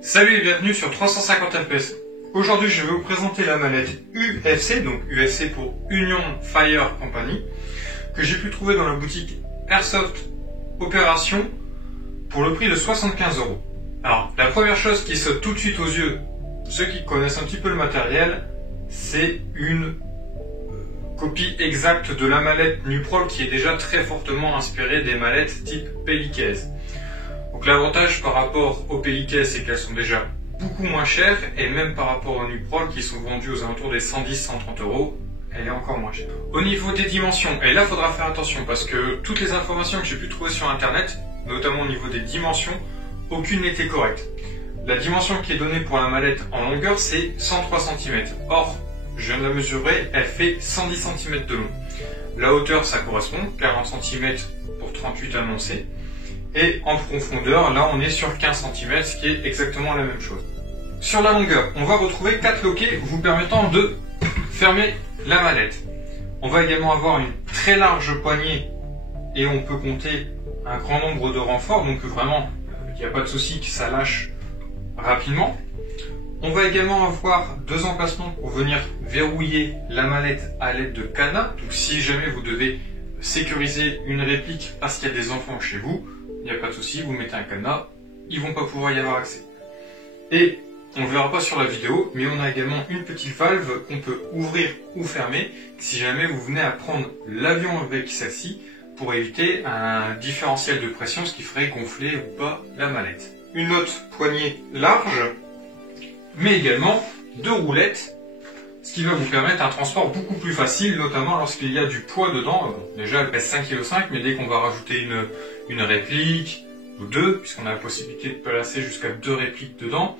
Salut et bienvenue sur 350 fps. Aujourd'hui je vais vous présenter la manette UFC, donc UFC pour Union Fire Company, que j'ai pu trouver dans la boutique Airsoft Opération pour le prix de 75 €. Alors la première chose qui saute tout de suite aux yeux, ceux qui connaissent un petit peu le matériel, c'est une copie exacte de la mallette Nuprol qui est déjà très fortement inspirée des mallettes type Peliquez. Donc l'avantage par rapport aux Peliquez, c'est qu'elles sont déjà beaucoup moins chères, et même par rapport aux Nuprol qui sont vendues aux alentours des 110-130 €, elle est encore moins chère. Au niveau des dimensions, et là il faudra faire attention parce que toutes les informations que j'ai pu trouver sur internet, notamment au niveau des dimensions, aucune n'était correcte. La dimension qui est donnée pour la mallette en longueur, c'est 103 cm. Or, je viens de la mesurer, elle fait 110 cm de long. La hauteur, ça correspond, 40 cm pour 38 annoncés. Et en profondeur, là on est sur 15 cm, ce qui est exactement la même chose. Sur la longueur, on va retrouver 4 loquets vous permettant de fermer la mallette. On va également avoir une très large poignée et on peut compter un grand nombre de renforts, donc vraiment il n'y a pas de souci que ça lâche rapidement. On va également avoir 2 emplacements pour venir verrouiller la mallette à l'aide de cadenas. Donc si jamais vous devez sécuriser une réplique parce qu'il y a des enfants chez vous, il n'y a pas de souci, vous mettez un cadenas, ils vont pas pouvoir y avoir accès. Et on ne verra pas sur la vidéo, mais on a également une petite valve qu'on peut ouvrir ou fermer si jamais vous venez à prendre l'avion avec celle-ci pour éviter un différentiel de pression, ce qui ferait gonfler ou pas la mallette. Une autre poignée large, mais également 2 roulettes, ce qui va vous permettre un transport beaucoup plus facile, notamment lorsqu'il y a du poids dedans. Déjà elle pèse 5,5 kg, mais dès qu'on va rajouter une réplique ou 2, puisqu'on a la possibilité de placer jusqu'à 2 répliques dedans,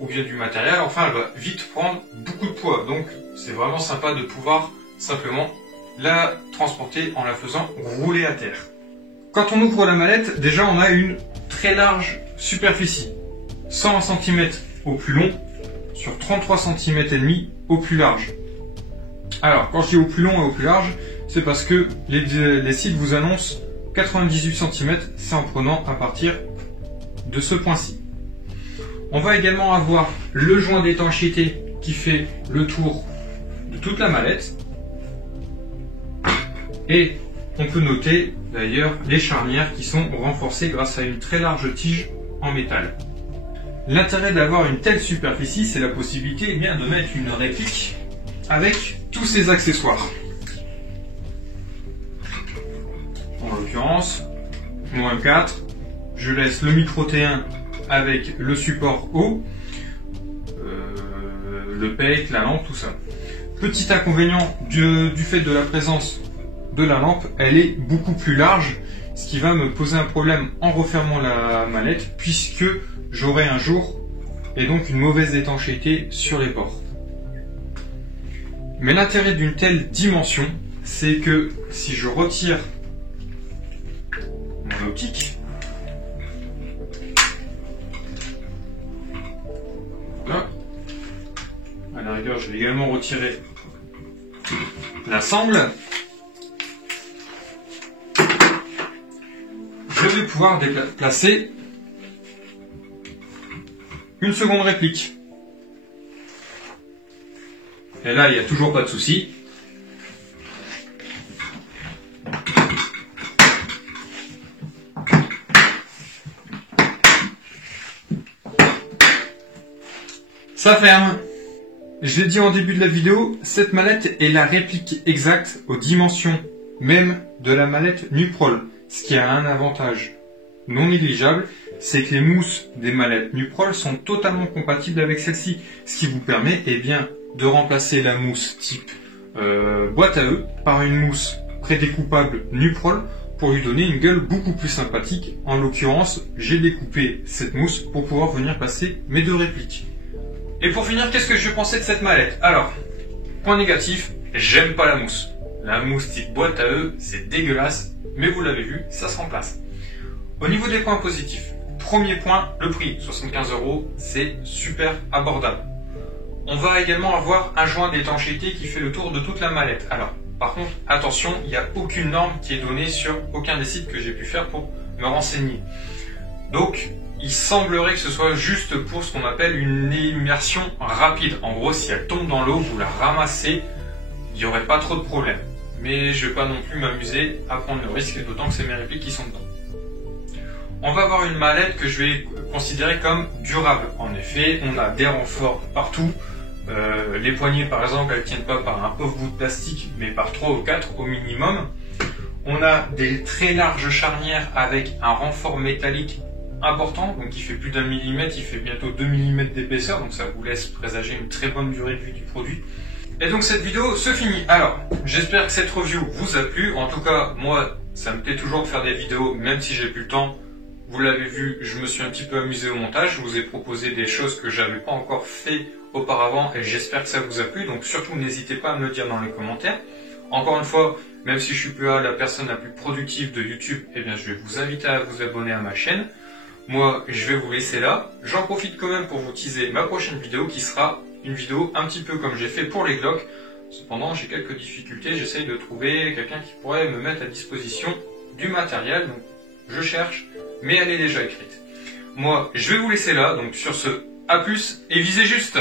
ou bien du matériel, enfin elle va vite prendre beaucoup de poids. Donc c'est vraiment sympa de pouvoir simplement la transporter en la faisant rouler à terre. Quand on ouvre la mallette, déjà on a une très large superficie, 100 cm au plus long, sur 33 cm et demi au plus large. Alors quand je dis au plus long et au plus large, c'est parce que les sites vous annoncent 98 cm, c'est en prenant à partir de ce point-ci. On va également avoir le joint d'étanchéité qui fait le tour de toute la mallette. Et on peut noter d'ailleurs les charnières qui sont renforcées grâce à une très large tige en métal. L'intérêt d'avoir une telle superficie, c'est la possibilité de mettre une réplique avec tous ces accessoires. En l'occurrence, mon M4, je laisse le micro T1 avec le support haut, le PEC, la lampe, tout ça. Petit inconvénient du fait de la présence de la lampe, elle est beaucoup plus large, ce qui va me poser un problème en refermant la mallette, puisque j'aurai un jour et donc une mauvaise étanchéité sur les ports. Mais l'intérêt d'une telle dimension, c'est que si je retire mon optique, voilà, à la rigueur je vais également retirer la sangle, je vais pouvoir placer une seconde réplique. Et là, il n'y a toujours pas de souci. Ça ferme. Je l'ai dit en début de la vidéo, cette mallette est la réplique exacte aux dimensions même de la mallette Nuprol. Ce qui a un avantage non négligeable, c'est que les mousses des mallettes Nuprol sont totalement compatibles avec celle-ci. Ce qui vous permet de remplacer la mousse type boîte à œufs par une mousse prédécoupable Nuprol pour lui donner une gueule beaucoup plus sympathique. En l'occurrence, j'ai découpé cette mousse pour pouvoir venir passer mes 2 répliques. Et pour finir, qu'est-ce que je pensais de cette mallette? Alors, point négatif, j'aime pas la mousse. La mousse type boîte à œufs, c'est dégueulasse, mais vous l'avez vu, ça se remplace. Au niveau des points positifs, premier point, le prix, 75 €, c'est super abordable. On va également avoir un joint d'étanchéité qui fait le tour de toute la mallette. Alors, par contre, attention, il n'y a aucune norme qui est donnée sur aucun des sites que j'ai pu faire pour me renseigner. Donc, il semblerait que ce soit juste pour ce qu'on appelle une immersion rapide. En gros, si elle tombe dans l'eau, vous la ramassez, il n'y aurait pas trop de problème. Mais je ne vais pas non plus m'amuser à prendre le risque, d'autant que c'est mes répliques qui sont dedans. On va avoir une mallette que je vais considérer comme durable. En effet, on a des renforts partout. Les poignées, par exemple, elles ne tiennent pas par un pauvre bout de plastique, mais par 3 ou 4 au minimum. On a des très larges charnières avec un renfort métallique important, donc il fait plus d'1 millimètre, il fait bientôt 2 mm d'épaisseur, donc ça vous laisse présager une très bonne durée de vie du produit. Et donc cette vidéo se finit. Alors, j'espère que cette review vous a plu. En tout cas, moi, ça me plaît toujours de faire des vidéos, même si j'ai plus le temps. Vous l'avez vu, je me suis un petit peu amusé au montage. Je vous ai proposé des choses que j'avais pas encore fait auparavant et j'espère que ça vous a plu. Donc surtout, n'hésitez pas à me le dire dans les commentaires. Encore une fois, même si je suis plus la personne la plus productive de YouTube, eh bien, je vais vous inviter à vous abonner à ma chaîne. Moi, je vais vous laisser là. J'en profite quand même pour vous teaser ma prochaine vidéo qui sera une vidéo un petit peu comme j'ai fait pour les Glock. Cependant, j'ai quelques difficultés. J'essaye de trouver quelqu'un qui pourrait me mettre à disposition du matériel. Donc, je cherche, mais elle est déjà écrite. Moi, je vais vous laisser là. Donc, sur ce, à plus et visez juste!